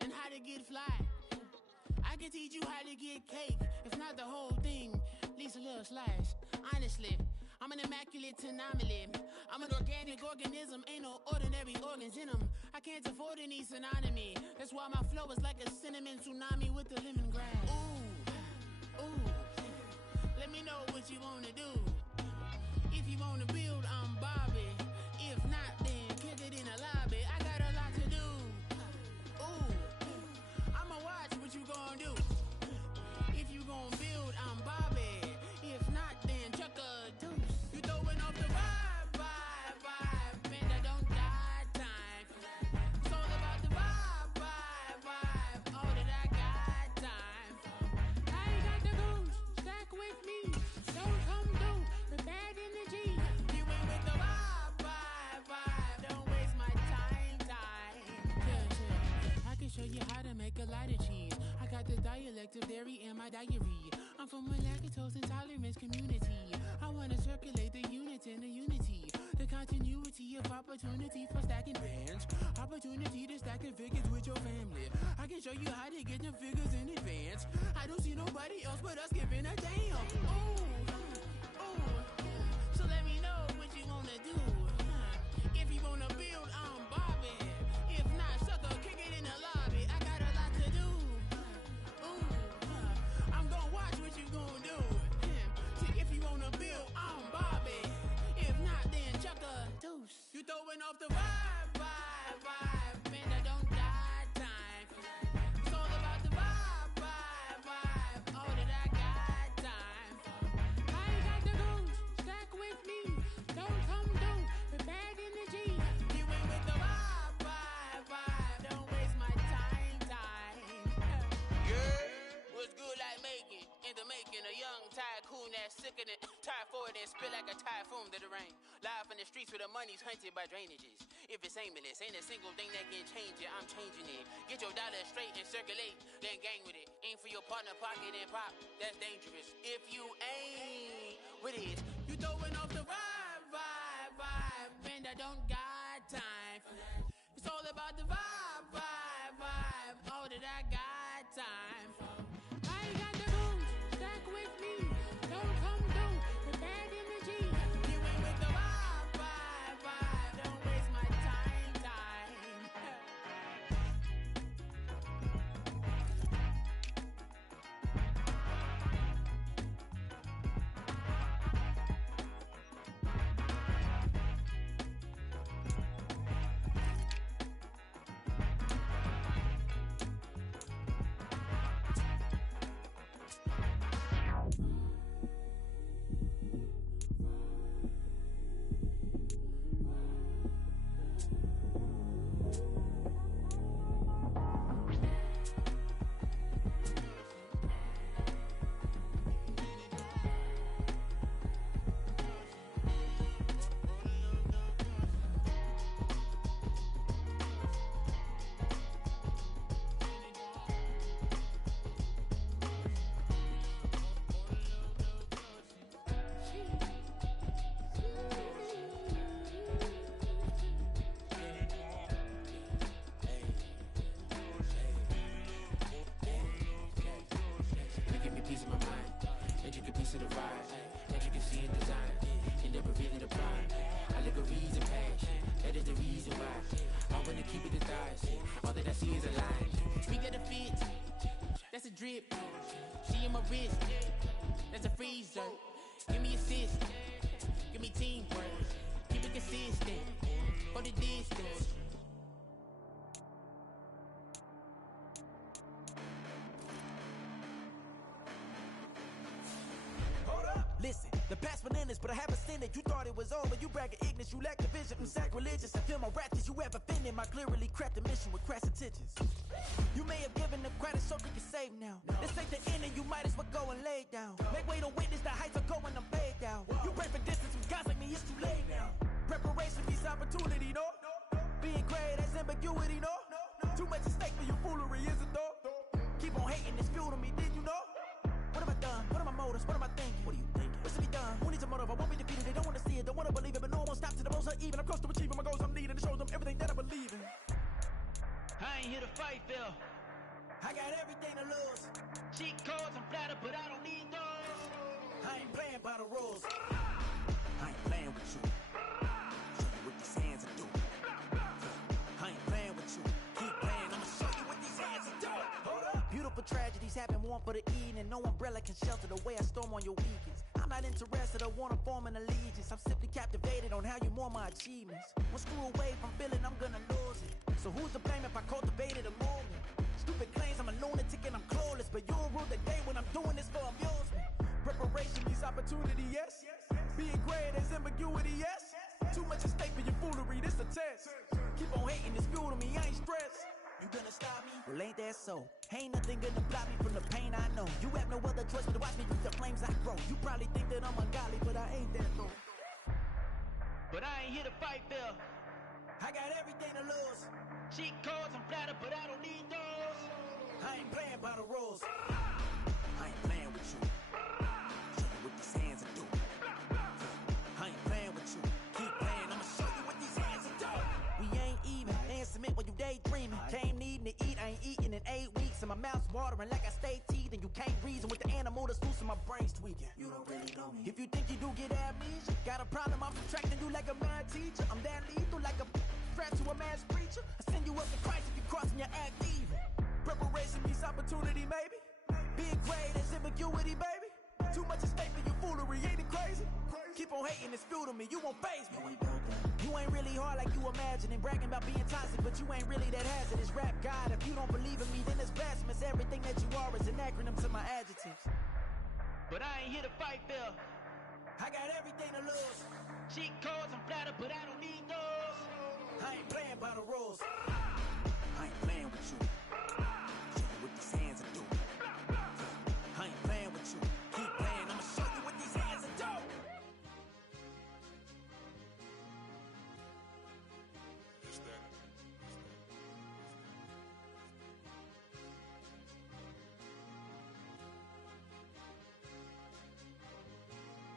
and how to get fly. I can teach you how to get cake, if not the whole thing, at least a little slice. Honestly, I'm an immaculate anomaly. I'm an organic organism, ain't no ordinary organs in them. I can't afford any synonymy. That's why my flow is like a cinnamon tsunami with the lemongrass. Ooh, ooh, let me know what you wanna do. If you wanna build, I'm Bobby. If not, then kick it in the lobby. I got a lot to do. Ooh, I'ma watch what you gon' do. If you gon' build, I'm Bobby. If not, then chuck a deuce. You throwing off the vibe, man, I don't got time. It's all about the vibe, all that I got time. I ain't got the goose, stack with me. Don't come through the bad energy. You ain't with the vibe, don't waste my time. Yeah, I can show you how to make a lot of cheese. I got the dialect of dairy in my diary. I'm from a lactose intolerance community. I wanna circulate the units in the unity. The continuity of opportunity for stacking bands. Opportunity to stack the figures with your family. I can show you how to get the figures in advance. I don't see nobody else but us giving a damn. Ooh, so let me know what you wanna do. If you wanna build, I'm Bobby. If not, sucker, kick it in the lobby. I got a lot to do. I'm gonna watch what you gonna do. See, if you wanna build, I'm Bobby. If not, then chuck a deuce. You throwing off the vibe, man, I don't got time. It's all about the vibe, all that I got time. I ain't got the goose, stack with me. Don't come through with bad energy. You ain't with the vibe, don't waste my time. Yeah, what's good like making? In the making, a young tycoon that's sickening. Tire forward and spit like a typhoon to the rain. Live in the streets where the money's hunted by drainages. If it's aimless, ain't a single thing that can change it. I'm changing it. Get your dollar straight and circulate, then gang with it. Aim for your partner, pocket and pop. That's dangerous. If you ain't with it, you throwing off the vibe, man, I don't got time for that. It's all about the vibe, all that I got time for. I ain't got the goose, stack with me. Don't come through with bad energy. You ain't with the vibe, don't waste my time. drip. She in my wrist. That's a freezer. Give me assist. Give me teamwork. Keep it consistent. For the distance. Listen, the past bananas, but I haven't seen it. You thought it was over, you bragging ignorance, you lack the vision. I'm sacrilegious, I feel my wrath as you ever offended. My clearly cracked the mission with crass intentions. You may have given the credit so you can save now. This ain't the end and you might as well go and lay down. Make way to witness the heights are going, I'm paid down. You pray for distance with guys like me, it's too late now. Preparation means opportunity, no? Being great, that's ambiguity, no? Too much at stake for your foolery, is it though? Keep on hating, it's fuel to me, did you know? What have I done? What are my motives? What am I thinking? What are you thinking? What's to be done? Who needs a motive? I won't be defeated. They don't want to see it, don't want to believe it, but no one won't stop to the most uneven. I'm close to achieving my goals. I'm needing to show them everything that I believe in. I ain't here to fight, Phil. I got everything to lose. Cheat codes, I'm flattered, but I don't need those. I ain't playing by the rules. I ain't playing with you. Show you what these hands are doing. I ain't playing with you. Keep playing, I'ma show you what these hands are doing. Hold up. Beautiful tragedies happen, one for the evening. No umbrella can shelter the way I storm on your weekends. I'm not interested, I wanna form an allegiance. I'm simply captivated on how you more my achievements. One screw away from feeling I'm gonna lose it. So who's to blame if I cultivated a moment? Stupid claims I'm a lunatic and I'm clueless, but you'll rule the day when I'm doing this for amusement. Preparation means opportunity, yes. Being great as ambiguity, yes. Too much at stake for your foolery, this a test. Keep on hating, it's fuel to me, I ain't stressed. You gonna stop me? Well, ain't that so? Ain't nothing gonna block me from the pain I know. You have no other choice but to watch me reach the flames I grow. You probably think that I'm ungodly, but I ain't that though. But I ain't here to fight, Phil. I got everything to lose. Cheat codes, I'm flattered, but I don't need those. I ain't playing by the rules. I ain't playing with you. Show you what these hands are doing. I ain't playing with you. Keep playing, I'ma show you what these hands are doing. We ain't even. Ain't submit when you daydreaming. Came needing to eat, I ain't eating in 8 weeks. And my mouth's watering like I stay teething. You can't reason with the animal that's loose and my brain's tweaking. You don't really know me. If you think you do get amnesia, got a problem, I'm subtracting you like a mad teacher. I'm that lethal like a threat to a mass preacher. I send you up to Christ if you crossing your act evil. Preparation means opportunity, maybe. Being great is ambiguity, baby. Too much at stake for your foolery, ain't it crazy? Keep on hating, it's fuel to me, you won't faze me. You ain't really hard like you imagining. Bragging about being toxic, but you ain't really that hazardous. Rap God, if you don't believe in me, then it's blasphemous. Everything that you are is an acronym to my adjectives. But I ain't here to fight, Phil. I got everything to lose. Cheat codes, I'm flattered, but I don't need those. I ain't playing by the rules. I ain't playing with you. Show you what these hands are doing. I ain't playing with you. Keep playing, I'ma show you what these hands are doing.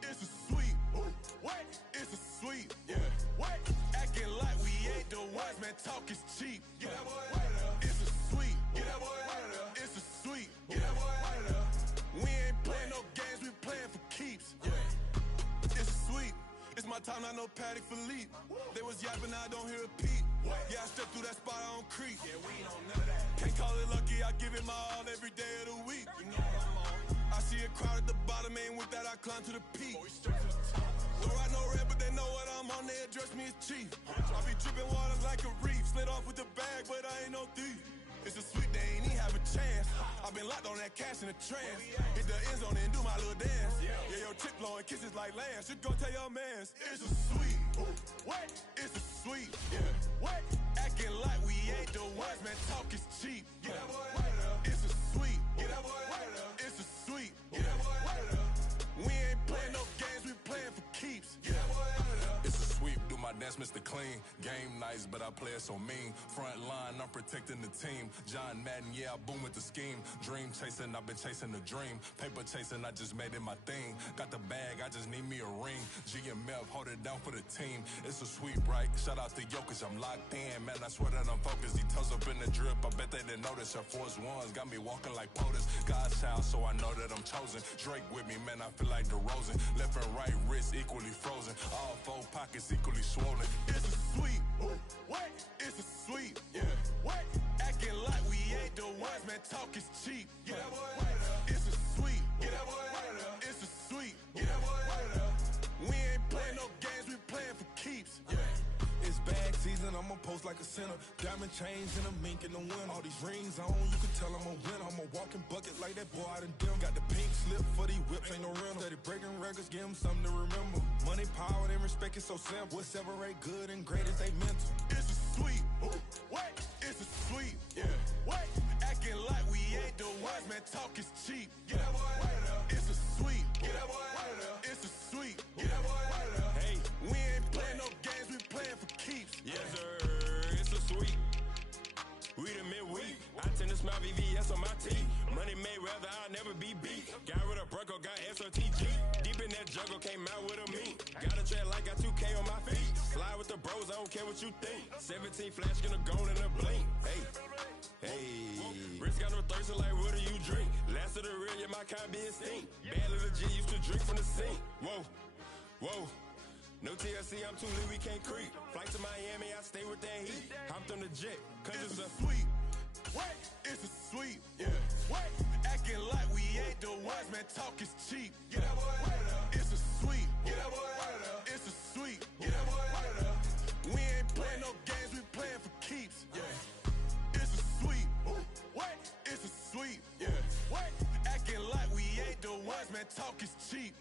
It's a sweet. What? It's a sweet. Yeah. What? Acting like we ain't the ones, man. Talk is cheap. Get that boy out of there. It's a sweet. Get that boy out of there. It's a sweet. Get that boy out of there. We ain't playing no games, we playing for keeps. Yeah. It's sweet. It's my time, not no Patty Philippe. They was yapping, I don't hear a peep. Yeah, I step through that spot, I don't creep. Yeah, we don't know that. Can't call it lucky, I give it my all every day of the week. You know what I'm on. I see a crowd at the bottom, ain't with that, I climb to the peak. Don't ride no red, but they know what I'm on, they address me as chief. I be dripping water like a reef, slid off with the bag, but I ain't no thief. It's a sweet, they ain't even have a chance. I been locked on that cash in a trance. Hit the end zone and do my little dance. Yeah, your chick blowing kisses like lambs. You go tell your mans. It's a sweet. What? It's a sweet. Yeah. What? Acting like we ain't the ones, man. Talk is cheap. Get that boy out of there. It's a sweet. Get that boy out of there. It's a sweet. Get that boy out of there. We ain't playing no games, we playing for keeps. Get that boy out of there. It's a sweep, do my dance, Mr. Clean. Game nice, but I play it so mean. Front line, I'm protecting the team. John Madden, yeah, I boom with the scheme. Dream chasing, I've been chasing the dream. Paper chasing, I just made it my thing. Got the bag, I just need me a ring. G and Mel, hold it down for the team. It's a sweep, right? Shout out to Jokic, I'm locked in. Man, I swear that I'm focused. He toes up in the drip, I bet they didn't notice. Your force ones got me walking like POTUS. God's child, so I know that I'm chosen. Drake with me, man, I feel like DeRozan. Left and right wrist equally frozen. All four pockets equally swollen. It's a sweep. What? It's a sweep. Yeah. What? Acting like we ain't the ones, man. Talk is cheap. Get that boy out of there. It's a sweep. Get that boy out of there. It's a sweep. Get that boy out of there. We ain't playing no games. We playing for keeps. Yeah. It's bag season, I'ma post like a sinner. Diamond chains and a mink in the wind. All these rings on, you can tell I'm a winner. I'm a walking bucket like that boy out in dim. Got the pink slip for these whips, ain't no rental. Steady breaking records, give them something to remember. Money, power, and respect is so simple. What separate good and great is they mental. It's a sweep. What? It's a sweep. Yeah. What? Acting like we ain't the ones, man. Talk is cheap. Get that boy out of there. It's a sweep. Get that boy out of there. It's a sweep. Get that boy out of there. Hey, we ain't playing no games. We playing for keeps. Yes, sir. It's a sweep. We the midweek. I tend to smile VVS on my teeth. Money made rather I'll never be beat. Got rid of Bronco, got SOTG. Deep in that jungle, came out with a meat. Got a tread like got 2K on my feet. Slide with the bros, I don't care what you think. 17 flash gonna go in a blink. Hey, hey. Wrist got no thirst, like what do you drink? Last of the real, yeah, my kind be extinct. Bad little G used to drink from the sink. Whoa, whoa. No TLC, I'm too lit, we can't creep. Flight to Miami, I stay with that heat. Hopped on the jet, cause it's a sweep. What? It's a sweep. Yeah. What? Acting like we ain't the ones, man. Talk is cheap. Get that boy out of there. It's a sweep. Get that boy out of there. It's a sweep. Get that boy out of there. We ain't playing no games, we playing for keeps. Yeah. It's a sweep. What? It's a sweep. Yeah. What? Acting like we ain't the ones, man. Talk is cheap.